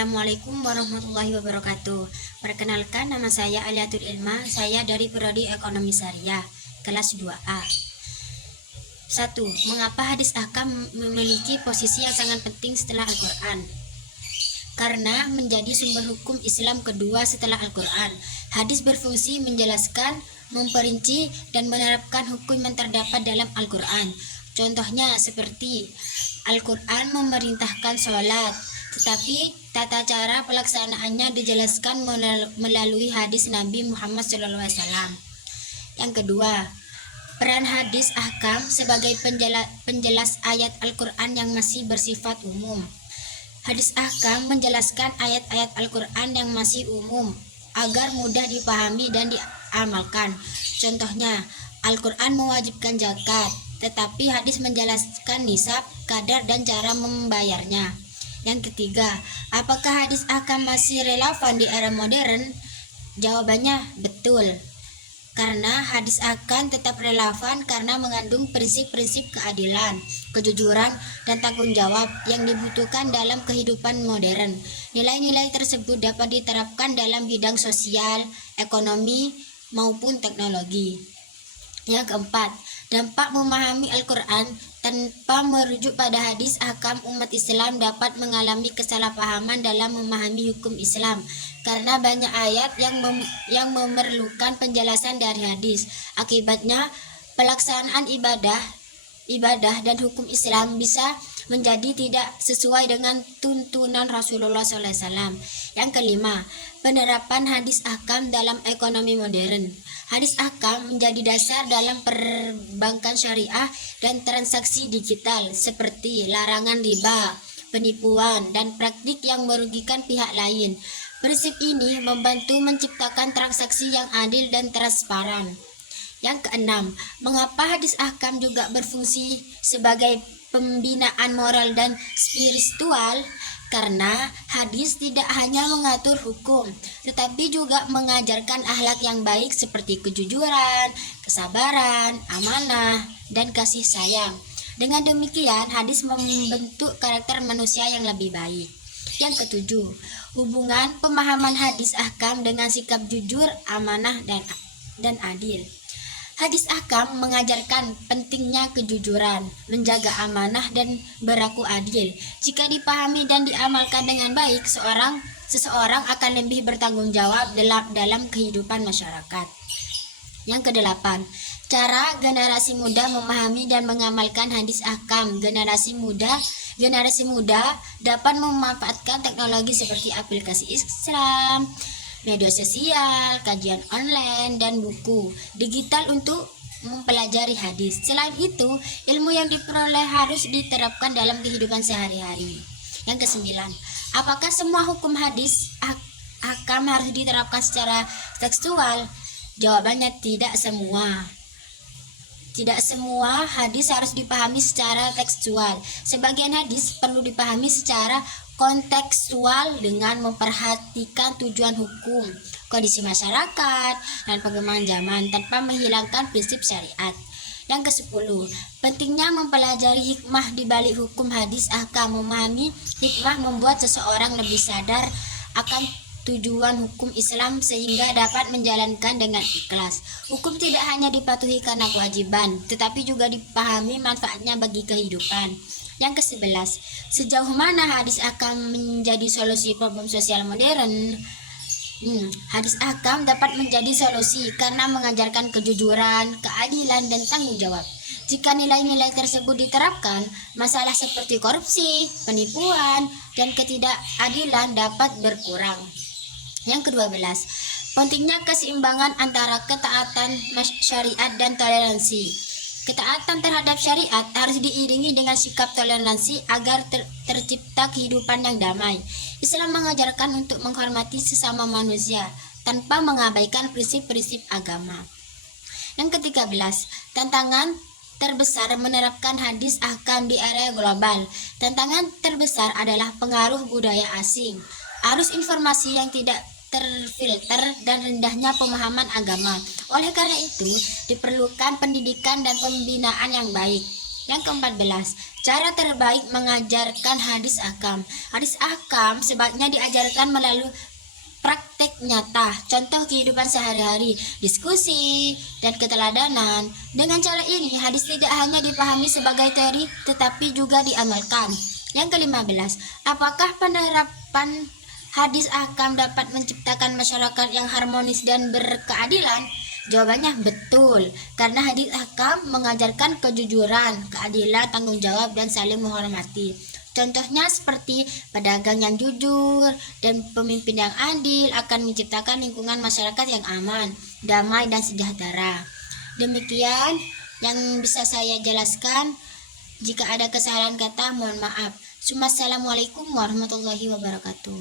Assalamualaikum warahmatullahi wabarakatuh. Perkenalkan, nama saya Aliatul Ilma. Saya dari Prodi Ekonomi Syariah, kelas 2A. 1. Mengapa hadis ahkam memiliki posisi yang sangat penting setelah Al-Quran? Karena menjadi sumber hukum Islam kedua setelah Al-Quran. Hadis berfungsi menjelaskan, memperinci, dan menerapkan hukum yang terdapat dalam Al-Quran. Contohnya seperti Al-Quran memerintahkan sholat, tetapi tata cara pelaksanaannya dijelaskan melalui hadis Nabi Muhammad SAW. Yang kedua, peran hadis ahkam sebagai penjelas ayat Al-Quran yang masih bersifat umum. Hadis ahkam menjelaskan ayat-ayat Al-Quran yang masih umum agar mudah dipahami dan diamalkan. Contohnya, Al-Quran mewajibkan zakat, tetapi hadis menjelaskan nisab, kadar, dan cara membayarnya. Yang ketiga, apakah hadis ahkam masih relevan di era modern? Jawabannya betul. Karena hadis ahkam tetap relevan karena mengandung prinsip-prinsip keadilan, kejujuran, dan tanggung jawab yang dibutuhkan dalam kehidupan modern. Nilai-nilai tersebut dapat diterapkan dalam bidang sosial, ekonomi, maupun teknologi. Yang keempat, dampak memahami Al-Quran tanpa merujuk pada hadis ahkam. Umat Islam dapat mengalami kesalahpahaman dalam memahami hukum Islam karena banyak ayat yang memerlukan penjelasan dari hadis. Akibatnya, pelaksanaan ibadah dan hukum Islam bisa menjadi tidak sesuai dengan tuntunan Rasulullah SAW. Yang kelima, penerapan hadis ahkam dalam ekonomi modern. Hadis ahkam menjadi dasar dalam perbankan syariah dan transaksi digital seperti larangan riba, penipuan, dan praktik yang merugikan pihak lain. Prinsip ini membantu menciptakan transaksi yang adil dan transparan. Yang keenam, mengapa hadis ahkam juga berfungsi sebagai pembinaan moral dan spiritual? Karena hadis tidak hanya mengatur hukum, tetapi juga mengajarkan akhlak yang baik seperti kejujuran, kesabaran, amanah, dan kasih sayang. Dengan demikian, hadis membentuk karakter manusia yang lebih baik. Yang ketujuh, hubungan pemahaman hadis ahkam dengan sikap jujur, amanah, dan adil. Hadis ahkam mengajarkan pentingnya kejujuran, menjaga amanah, dan berlaku adil. Jika dipahami dan diamalkan dengan baik, seseorang akan lebih bertanggung jawab dalam kehidupan masyarakat. Yang kedelapan, cara generasi muda memahami dan mengamalkan hadis ahkam. Generasi muda dapat memanfaatkan teknologi seperti aplikasi Islam, media sosial, kajian online, dan buku digital untuk mempelajari hadis. Selain itu, ilmu yang diperoleh harus diterapkan dalam kehidupan sehari-hari. Yang kesembilan, apakah semua hukum hadis ahkam harus diterapkan secara tekstual? Jawabannya tidak semua. Tidak semua hadis harus dipahami secara tekstual. Sebagian hadis perlu dipahami secara kontekstual dengan memperhatikan tujuan hukum, kondisi masyarakat, dan perkembangan zaman tanpa menghilangkan prinsip syariat. Yang ke-10, pentingnya mempelajari hikmah di balik hukum hadis ahkam. Memahami hikmah membuat seseorang lebih sadar akan tujuan hukum Islam sehingga dapat menjalankan dengan ikhlas. Hukum tidak hanya dipatuhi karena kewajiban, tetapi juga dipahami manfaatnya bagi kehidupan. Yang ke-11, sejauh mana hadis ahkam menjadi solusi problem sosial modern? Hadis ahkam dapat menjadi solusi karena mengajarkan kejujuran, keadilan, dan tanggung jawab. Jika nilai-nilai tersebut diterapkan, masalah seperti korupsi, penipuan, dan ketidakadilan dapat berkurang. Yang ke-12, pentingnya keseimbangan antara ketaatan syariat dan toleransi. Ketaatan terhadap syariat harus diiringi dengan sikap toleransi agar tercipta kehidupan yang damai. Islam mengajarkan untuk menghormati sesama manusia tanpa mengabaikan prinsip-prinsip agama. Yang ke-13, tantangan terbesar menerapkan hadis ahkam di era global. Tantangan terbesar adalah pengaruh budaya asing, arus informasi yang tidak terfilter, dan rendahnya pemahaman agama. Oleh karena itu, diperlukan pendidikan dan pembinaan yang baik. Yang ke-14, cara terbaik mengajarkan hadis ahkam. Hadis ahkam sebaiknya diajarkan melalui praktek nyata, contoh kehidupan sehari-hari, diskusi, dan keteladanan. Dengan cara ini, hadis tidak hanya dipahami sebagai teori, tetapi juga diamalkan. Yang ke-15, apakah penerapan hadis ahkam dapat menciptakan masyarakat yang harmonis dan berkeadilan? Jawabannya betul, karena hadis ahkam mengajarkan kejujuran, keadilan, tanggung jawab, dan saling menghormati. Contohnya seperti pedagang yang jujur dan pemimpin yang adil akan menciptakan lingkungan masyarakat yang aman, damai, dan sejahtera. Demikian yang bisa saya jelaskan. Jika ada kesalahan kata, mohon maaf. Assalamualaikum warahmatullahi wabarakatuh.